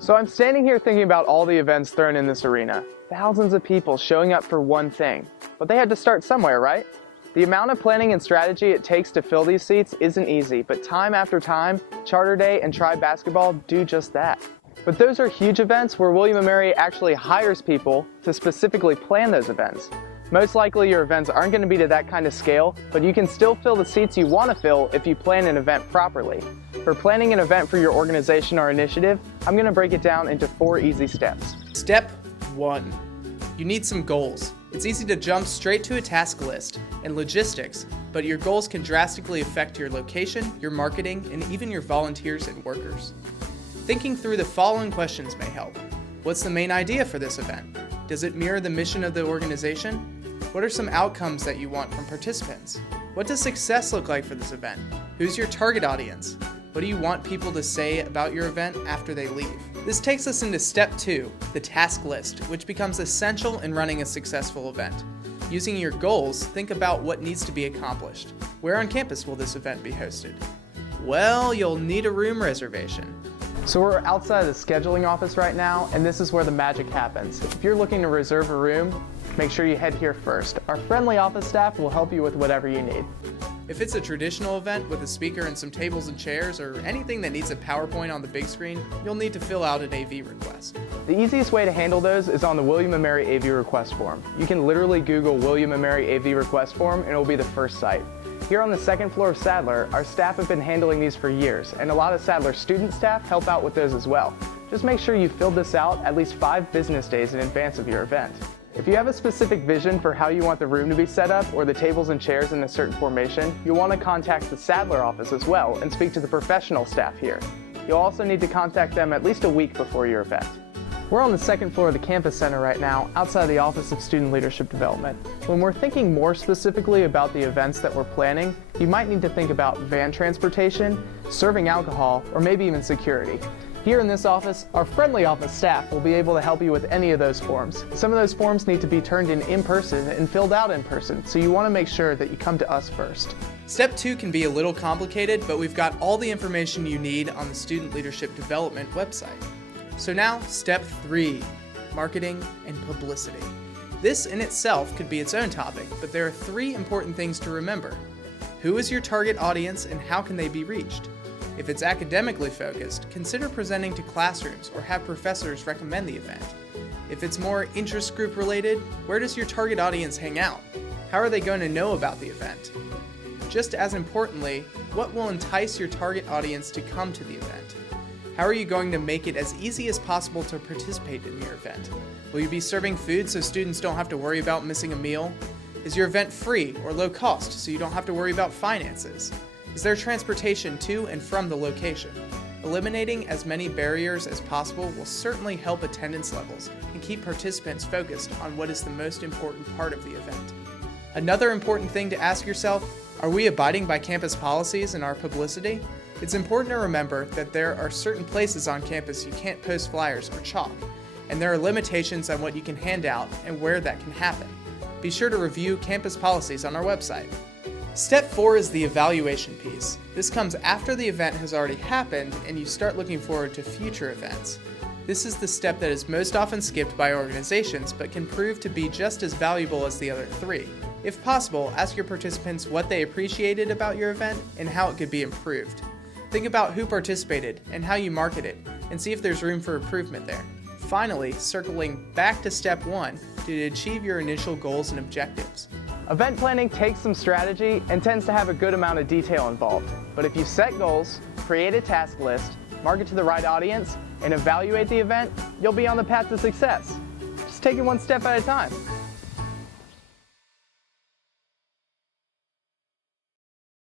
So I'm standing here thinking about all the events thrown in this arena. Thousands of people showing up for one thing. But they had to start somewhere, right? The amount of planning and strategy it takes to fill these seats isn't easy, but time after time, Charter Day and Tribe Basketball do just that. But those are huge events where William & Mary actually hires people to specifically plan those events. Most likely your events aren't going to be to that kind of scale, but you can still fill the seats you want to fill if you plan an event properly. For planning an event for your organization or initiative, I'm going to break it down into 4 easy steps. Step 1. You need some goals. It's easy to jump straight to a task list and logistics, but your goals can drastically affect your location, your marketing, and even your volunteers and workers. Thinking through the following questions may help. What's the main idea for this event? Does it mirror the mission of the organization? What are some outcomes that you want from participants? What does success look like for this event? Who's your target audience? What do you want people to say about your event after they leave? This takes us into step 2, the task list, which becomes essential in running a successful event. Using your goals, think about what needs to be accomplished. Where on campus will this event be hosted? Well, you'll need a room reservation. So we're outside the scheduling office right now, and this is where the magic happens. If you're looking to reserve a room, make sure you head here first. Our friendly office staff will help you with whatever you need. If it's a traditional event with a speaker and some tables and chairs, or anything that needs a PowerPoint on the big screen, you'll need to fill out an AV request. The easiest way to handle those is on the William & Mary AV request form. You can literally Google William & Mary AV request form and it will be the first site. Here on the second floor of Sadler, our staff have been handling these for years, and a lot of Sadler student staff help out with those as well. Just make sure you fill this out at least 5 business days in advance of your event. If you have a specific vision for how you want the room to be set up or the tables and chairs in a certain formation, you'll want to contact the Sadler office as well and speak to the professional staff here. You'll also need to contact them at least a week before your event. We're on the second floor of the campus center right now, outside the Office of Student Leadership Development. When we're thinking more specifically about the events that we're planning, you might need to think about van transportation, serving alcohol, or maybe even security. Here in this office, our friendly office staff will be able to help you with any of those forms. Some of those forms need to be turned in person and filled out in person, so you want to make sure that you come to us first. Step 2 can be a little complicated, but we've got all the information you need on the Student Leadership Development website. So now, step 3, marketing and publicity. This in itself could be its own topic, but there are 3 important things to remember. Who is your target audience and how can they be reached? If it's academically focused, consider presenting to classrooms or have professors recommend the event. If it's more interest group related, where does your target audience hang out? How are they going to know about the event? Just as importantly, what will entice your target audience to come to the event? How are you going to make it as easy as possible to participate in your event? Will you be serving food so students don't have to worry about missing a meal? Is your event free or low cost so you don't have to worry about finances? Is there transportation to and from the location? Eliminating as many barriers as possible will certainly help attendance levels and keep participants focused on what is the most important part of the event. Another important thing to ask yourself, are we abiding by campus policies in our publicity? It's important to remember that there are certain places on campus you can't post flyers or chalk, and there are limitations on what you can hand out and where that can happen. Be sure to review campus policies on our website. Step 4 is the evaluation piece. This comes after the event has already happened and you start looking forward to future events. This is the step that is most often skipped by organizations but can prove to be just as valuable as the other 3. If possible, ask your participants what they appreciated about your event and how it could be improved. Think about who participated and how you market it, and see if there's room for improvement there. Finally, circling back to step 1 to achieve your initial goals and objectives. Event planning takes some strategy and tends to have a good amount of detail involved. But if you set goals, create a task list, market to the right audience, and evaluate the event, you'll be on the path to success. Just take it one step at a time.